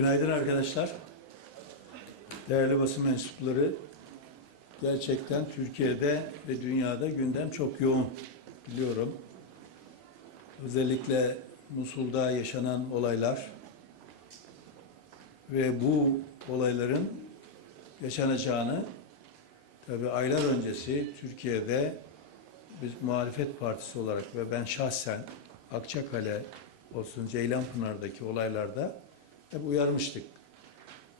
Günaydın arkadaşlar. Değerli basın mensupları, gerçekten Türkiye'de ve dünyada gündem çok yoğun biliyorum. Özellikle Musul'da yaşanan olaylar ve bu olayların yaşanacağını tabi aylar öncesi Türkiye'de biz muhalefet partisi olarak ve ben şahsen Akçakale olsun Ceylanpınar'daki olaylarda hep uyarmıştık.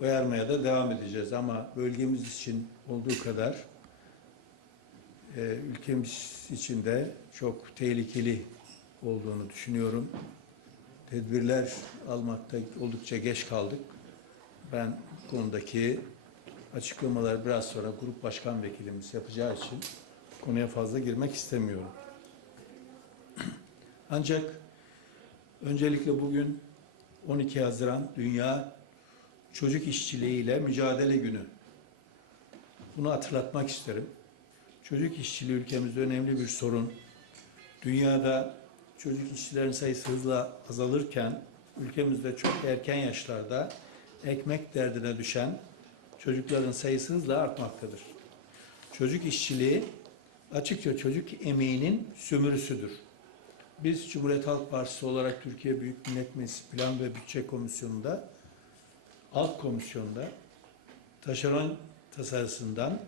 Uyarmaya da devam edeceğiz ama bölgemiz için olduğu kadar e, ülkemiz için de çok tehlikeli olduğunu düşünüyorum. Tedbirler almakta oldukça geç kaldık. Ben bu konudaki açıklamaları biraz sonra grup başkan vekilimiz yapacağı için konuya fazla girmek istemiyorum. Ancak öncelikle bugün 12 Haziran Dünya Çocuk İşçiliği ile Mücadele Günü. Bunu hatırlatmak isterim. Çocuk işçiliği ülkemizde önemli bir sorun. Dünyada çocuk işçilerin sayısı hızla azalırken ülkemizde çok erken yaşlarda ekmek derdine düşen çocukların sayısı hızla artmaktadır. Çocuk işçiliği açıkça çocuk emeğinin sömürüsüdür. Biz Cumhuriyet Halk Partisi olarak Türkiye Büyük Millet Meclisi Plan ve Bütçe Komisyonu'nda alt komisyonda taşeron tasarısından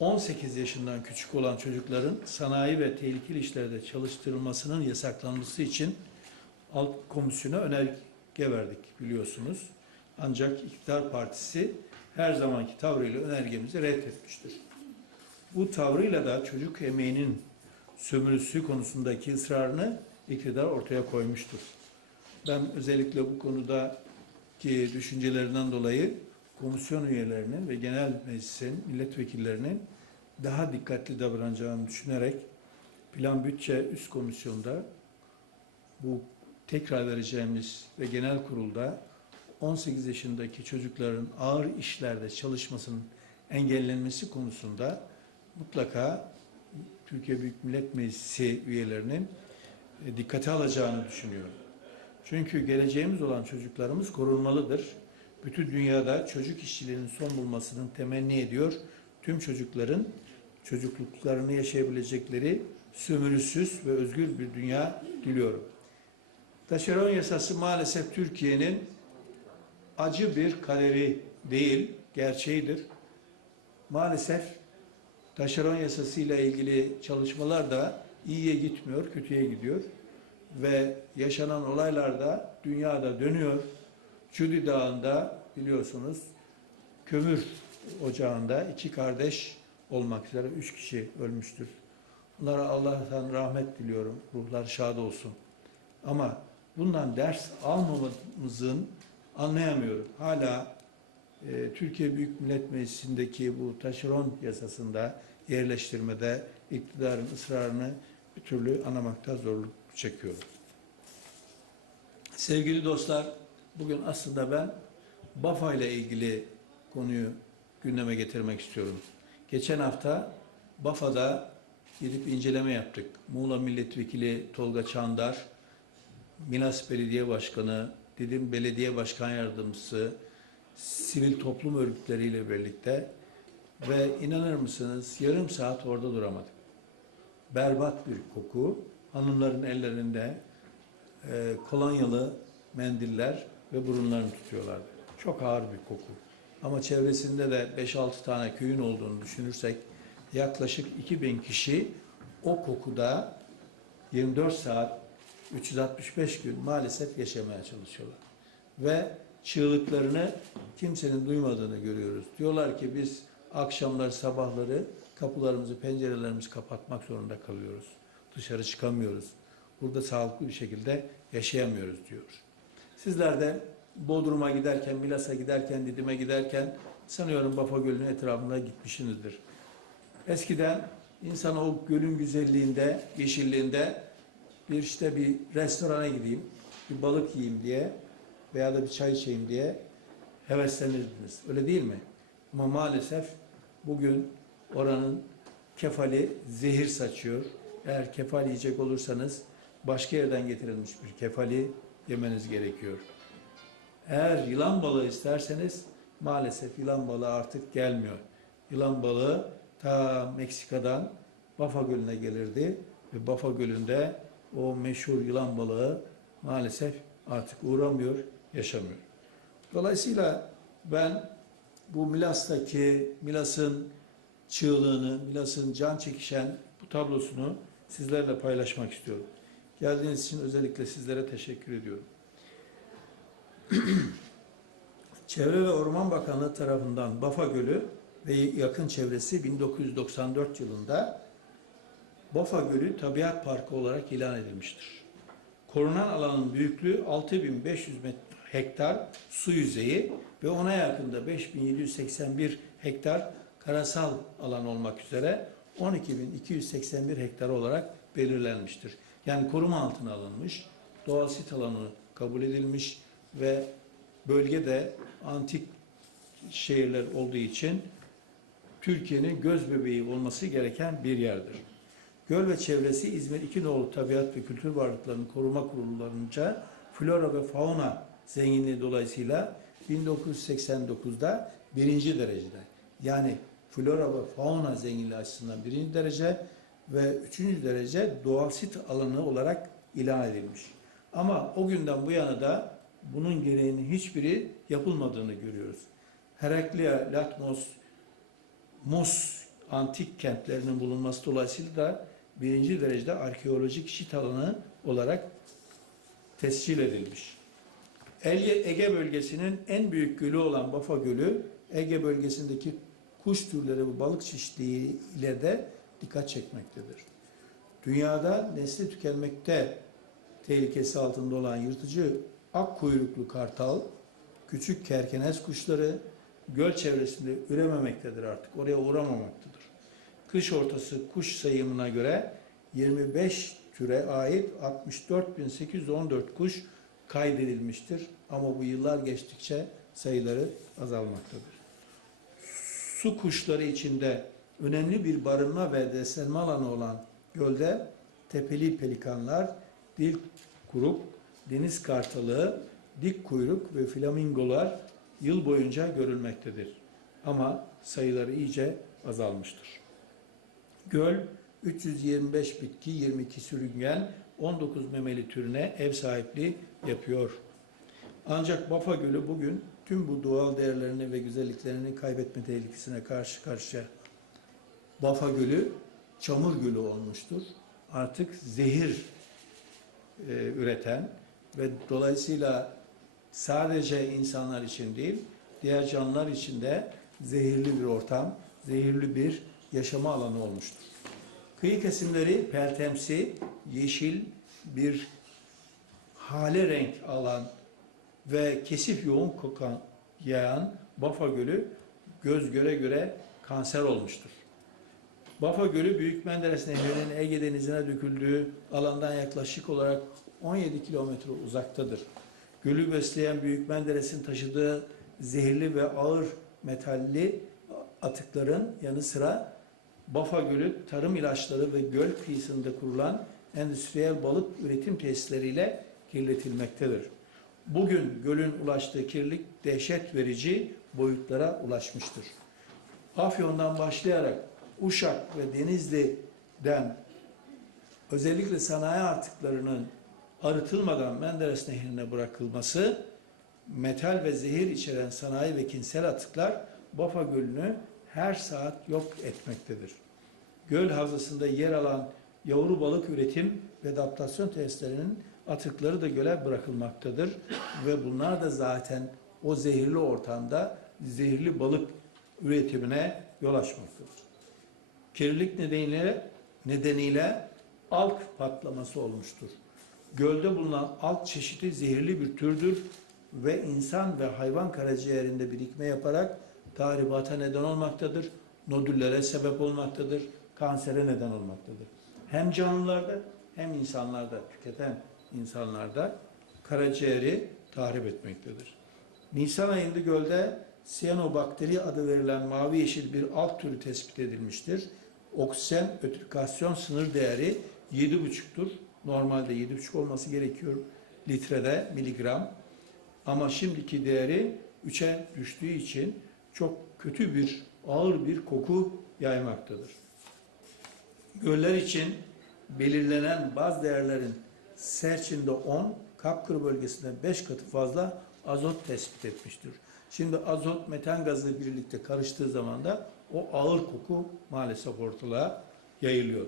18 yaşından küçük olan çocukların sanayi ve tehlikeli işlerde çalıştırılmasının yasaklanması için alt komisyona önerge verdik biliyorsunuz. Ancak iktidar partisi her zamanki tavrıyla önergemizi reddetmiştir. Bu tavrıyla da çocuk emeğinin sömürüsü konusundaki ısrarını iktidar ortaya koymuştur. Ben özellikle bu konudaki düşüncelerinden dolayı komisyon üyelerinin ve genel meclisin milletvekillerinin daha dikkatli davranacağını düşünerek plan bütçe üst komisyonda bu tekrar vereceğimiz ve genel kurulda 18 yaşındaki çocukların ağır işlerde çalışmasının engellenmesi konusunda mutlaka Türkiye Büyük Millet Meclisi üyelerinin e, dikkate alacağını düşünüyorum. Çünkü geleceğimiz olan çocuklarımız korunmalıdır. Bütün dünyada çocuk işçiliğinin son bulmasının temenni ediyor. Tüm çocukların çocukluklarını yaşayabilecekleri sömürüsüz ve özgür bir dünya diliyorum. Taşeron yasası maalesef Türkiye'nin acı bir kaderi değil, gerçeğidir. Maalesef taşeron yasası ile ilgili çalışmalar da iyiye gitmiyor, kötüye gidiyor. Ve yaşanan olaylar da dünyada dönüyor. Cudi Dağı'nda biliyorsunuz kömür ocağında iki kardeş olmak üzere üç kişi ölmüştür. Bunlara Allah'tan rahmet diliyorum. Ruhlar şad olsun. Ama bundan ders almamamızın anlayamıyorum. Hala e, Türkiye Büyük Millet Meclisi'ndeki bu taşeron yasasında yerleştirmede iktidarın ısrarını bir türlü anlamakta zorluk çekiyorum. Sevgili dostlar, bugün aslında ben BAFA ile ilgili konuyu gündeme getirmek istiyorum. Geçen hafta BAFA'da gidip inceleme yaptık. Muğla Milletvekili Tolga Çandar, Milas Belediye Başkanı, Didim Belediye Başkan Yardımcısı, sivil toplum örgütleriyle birlikte ve inanır mısınız yarım saat orada duramadık. Berbat bir koku, hanımların ellerinde e, kolonyalı mendiller ve burunlarını tutuyorlardı. Çok ağır bir koku. Ama çevresinde de 5-6 tane köyün olduğunu düşünürsek yaklaşık 2000 kişi o kokuda 24 saat 365 gün maalesef yaşamaya çalışıyorlar. Ve çığlıklarını kimsenin duymadığını görüyoruz. Diyorlar ki biz akşamları sabahları kapılarımızı pencerelerimizi kapatmak zorunda kalıyoruz. Dışarı çıkamıyoruz. Burada sağlıklı bir şekilde yaşayamıyoruz diyor. Sizler de Bodrum'a giderken, Milas'a giderken, Didim'e giderken sanıyorum Bafa Gölü'nün etrafında gitmişsinizdir. Eskiden insan o gölün güzelliğinde, yeşilliğinde bir işte bir restorana gideyim, bir balık yiyeyim diye veya da bir çay içeyim diye heveslenirdiniz. Öyle değil mi? Ama maalesef bugün oranın kefali zehir saçıyor. Eğer kefal yiyecek olursanız başka yerden getirilmiş bir kefali yemeniz gerekiyor. Eğer yılan balığı isterseniz maalesef yılan balığı artık gelmiyor. Yılan balığı ta Meksika'dan Bafa Gölü'ne gelirdi ve Bafa Gölü'nde o meşhur yılan balığı maalesef artık uğramıyor, yaşamıyor. Dolayısıyla ben bu Milas'taki Milas'ın çığlığını, Milas'ın can çekişen bu tablosunu sizlerle paylaşmak istiyorum. Geldiğiniz için özellikle sizlere teşekkür ediyorum. Çevre ve Orman Bakanlığı tarafından Bafa Gölü ve yakın çevresi 1994 yılında Bafa Gölü Tabiat Parkı olarak ilan edilmiştir. Korunan alanın büyüklüğü 6500 met- hektar su yüzeyi ve ona yakında 5781 hektar karasal alan olmak üzere 12281 hektar olarak belirlenmiştir. Yani koruma altına alınmış, doğal sit alanı kabul edilmiş ve bölgede antik şehirler olduğu için Türkiye'nin göz bebeği olması gereken bir yerdir. Göl ve çevresi İzmir İki Nolu Tabiat ve Kültür Varlıklarının Koruma Kurullarınca flora ve fauna zenginliği dolayısıyla 1989'da birinci derecede yani flora ve fauna zenginliği açısından birinci derece ve üçüncü derece doğal sit alanı olarak ilan edilmiş. Ama o günden bu yana da bunun gereğinin hiçbiri yapılmadığını görüyoruz. Heraklia, Latmos, Mus antik kentlerinin bulunması dolayısıyla da birinci derecede arkeolojik sit alanı olarak tescil edilmiş. Ege, bölgesinin en büyük gölü olan Bafa Gölü, Ege bölgesindeki kuş türleri ve balık çeşitliliği ile de dikkat çekmektedir. Dünyada nesli tükenmekte tehlikesi altında olan yırtıcı ak kuyruklu kartal, küçük kerkenes kuşları göl çevresinde ürememektedir artık. Oraya uğramamaktadır. Kış ortası kuş sayımına göre 25 türe ait 64.814 kuş kaydedilmiştir. Ama bu yıllar geçtikçe sayıları azalmaktadır. Su kuşları içinde önemli bir barınma ve beslenme alanı olan gölde tepeli pelikanlar, dil kuruk, deniz kartalı, dik kuyruk ve flamingolar yıl boyunca görülmektedir. Ama sayıları iyice azalmıştır. Göl 325 bitki, 22 sürüngen, 19 memeli türüne ev sahipliği yapıyor. Ancak Bafa Gölü bugün tüm bu doğal değerlerini ve güzelliklerini kaybetme tehlikesine karşı karşıya. Bafa Gölü çamur gölü olmuştur. Artık zehir e, üreten ve dolayısıyla sadece insanlar için değil, diğer canlılar için de zehirli bir ortam, zehirli bir yaşama alanı olmuştur. Kıyı kesimleri peltemsi, yeşil bir hale renk alan ve kesif yoğun kokan yayan Bafa Gölü göz göre göre kanser olmuştur. Bafa Gölü Büyük Menderes Nehri'nin Ege Denizi'ne döküldüğü alandan yaklaşık olarak 17 kilometre uzaktadır. Gölü besleyen Büyük Menderes'in taşıdığı zehirli ve ağır metalli atıkların yanı sıra Bafa Gölü tarım ilaçları ve göl kıyısında kurulan endüstriyel balık üretim tesisleriyle kirletilmektedir. Bugün gölün ulaştığı kirlilik dehşet verici boyutlara ulaşmıştır. Afyon'dan başlayarak Uşak ve Denizli'den özellikle sanayi artıklarının arıtılmadan Menderes Nehri'ne bırakılması, metal ve zehir içeren sanayi ve kinsel atıklar Bafa Gölü'nü her saat yok etmektedir. Göl havzasında yer alan yavru balık üretim ve adaptasyon testlerinin atıkları da göle bırakılmaktadır ve bunlar da zaten o zehirli ortamda zehirli balık üretimine yol açmaktadır. Kirlilik nedeniyle nedeniyle alg patlaması olmuştur. Gölde bulunan alg çeşidi zehirli bir türdür ve insan ve hayvan karaciğerinde birikme yaparak tahribata neden olmaktadır, nodüllere sebep olmaktadır, kansere neden olmaktadır. Hem canlılarda hem insanlarda, tüketen insanlarda karaciğeri tahrip etmektedir. Nisan ayında gölde siyanobakteri adı verilen mavi yeşil bir alt türü tespit edilmiştir. Oksijen ötrikasyon sınır değeri 7,5'tur. Normalde 7,5 olması gerekiyor litrede miligram. Ama şimdiki değeri 3'e düştüğü için çok kötü bir, ağır bir koku yaymaktadır. Göller için belirlenen baz değerlerin Serçin'de 10, Kapkır bölgesinde 5 katı fazla azot tespit etmiştir. Şimdi azot metan gazı birlikte karıştığı zaman da o ağır koku maalesef ortalığa yayılıyor.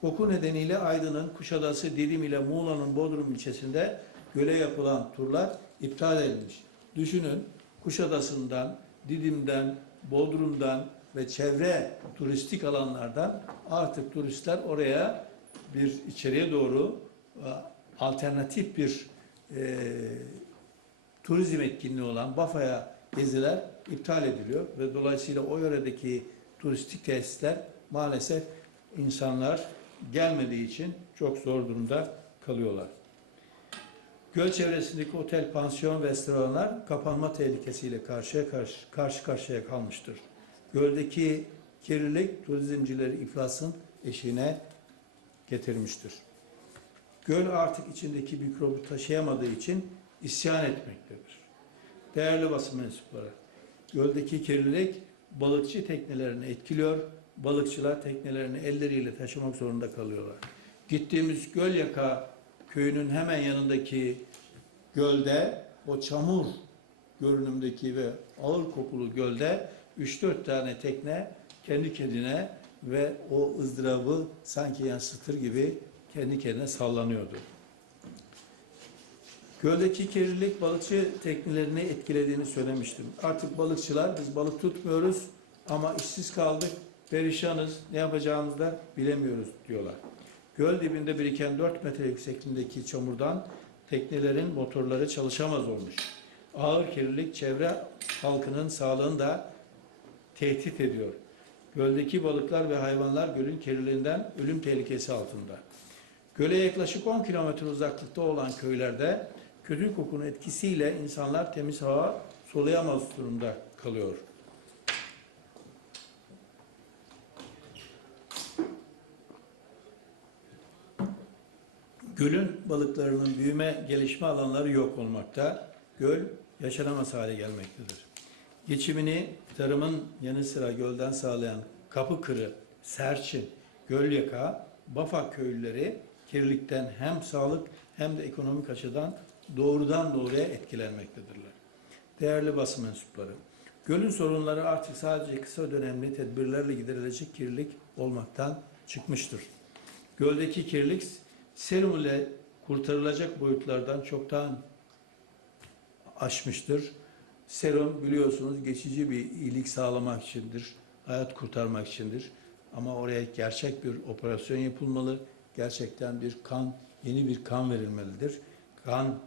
Koku nedeniyle Aydın'ın Kuşadası, Didim ile Muğla'nın Bodrum ilçesinde göle yapılan turlar iptal edilmiş. Düşünün Kuşadası'ndan, Didim'den, Bodrum'dan ve çevre turistik alanlardan artık turistler oraya bir içeriye doğru alternatif bir e, turizm etkinliği olan Bafa'ya geziler iptal ediliyor ve dolayısıyla o yöredeki turistik tesisler maalesef insanlar gelmediği için çok zor durumda kalıyorlar. Göl çevresindeki otel, pansiyon ve restoranlar kapanma tehlikesiyle karşıya karşı, karşı karşıya kalmıştır. Göldeki kirlilik turizmcileri iflasın eşiğine getirmiştir. Göl artık içindeki mikrobu taşıyamadığı için isyan etmektedir. Değerli basın mensupları, göldeki kirlilik balıkçı teknelerini etkiliyor, balıkçılar teknelerini elleriyle taşımak zorunda kalıyorlar. Gittiğimiz Gölyaka köyünün hemen yanındaki gölde, o çamur görünümdeki ve ağır kokulu gölde 3-4 tane tekne kendi kendine ve o ızdırabı sanki yansıtır gibi kendi kendine sallanıyordu. Göldeki kirlilik balıkçı teknelerini etkilediğini söylemiştim. Artık balıkçılar biz balık tutmuyoruz ama işsiz kaldık, perişanız, ne yapacağımızı da bilemiyoruz diyorlar. Göl dibinde biriken 4 metre yüksekliğindeki çamurdan teknelerin motorları çalışamaz olmuş. Ağır kirlilik çevre halkının sağlığını da tehdit ediyor. Göldeki balıklar ve hayvanlar gölün kirliliğinden ölüm tehlikesi altında. Göle yaklaşık 10 kilometre uzaklıkta olan köylerde kötü kokunun etkisiyle insanlar temiz hava soluyamaz durumda kalıyor. Gölün balıklarının büyüme, gelişme alanları yok olmakta. Göl yaşanamaz hale gelmektedir. Geçimini tarımın yanı sıra gölden sağlayan Kapıkırı, Serçin, Gölyaka, Bafak köylüleri kirlilikten hem sağlık hem de ekonomik açıdan doğrudan doğruya etkilenmektedirler. Değerli basın mensupları, gölün sorunları artık sadece kısa dönemli tedbirlerle giderilecek kirlilik olmaktan çıkmıştır. Göldeki kirlilik serum ile kurtarılacak boyutlardan çoktan aşmıştır. Serum biliyorsunuz geçici bir iyilik sağlamak içindir, hayat kurtarmak içindir. Ama oraya gerçek bir operasyon yapılmalı, gerçekten bir kan, yeni bir kan verilmelidir. Kan,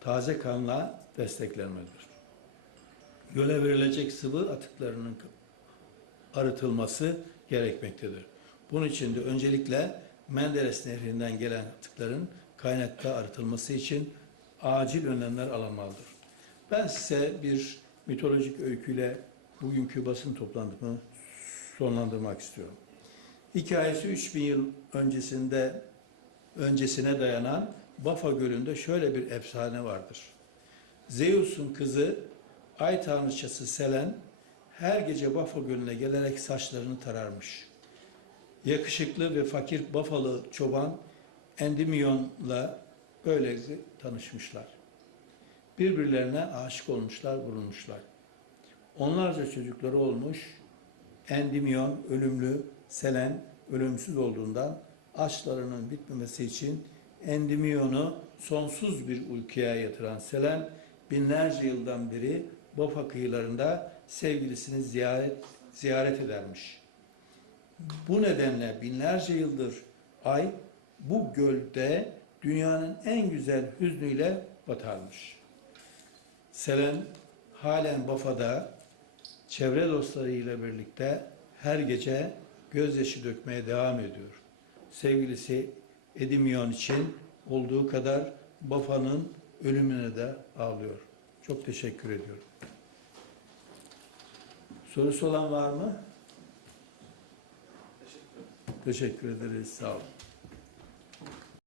taze kanla desteklenmelidir. Göle verilecek sıvı atıklarının arıtılması gerekmektedir. Bunun için de öncelikle Menderes Nehri'nden gelen atıkların kaynakta arıtılması için acil önlemler alınmalıdır. Ben size bir mitolojik öyküyle bugünkü basın toplantımı sonlandırmak istiyorum. Hikayesi 3000 yıl öncesinde öncesine dayanan Bafa Gölü'nde şöyle bir efsane vardır. Zeus'un kızı Ay tanrıçası Selen her gece Bafa Gölü'ne gelerek saçlarını tararmış. Yakışıklı ve fakir Bafalı çoban Endymion'la böylece tanışmışlar. Birbirlerine aşık olmuşlar, vurulmuşlar. Onlarca çocukları olmuş. Endymyon ölümlü, Selen ölümsüz olduğundan aşklarının bitmemesi için Endymion'u sonsuz bir uykuya yatıran Selen binlerce yıldan beri Bafa kıyılarında sevgilisini ziyaret ziyaret edermiş. Bu nedenle binlerce yıldır ay bu gölde dünyanın en güzel hüznüyle batarmış. Selen halen Bafa'da çevre dostlarıyla birlikte her gece gözyaşı dökmeye devam ediyor. Sevgilisi Edimion için olduğu kadar Bafa'nın ölümüne de ağlıyor. Çok teşekkür ediyorum. Sorusu olan var mı? Teşekkür ederiz. Sağ olun.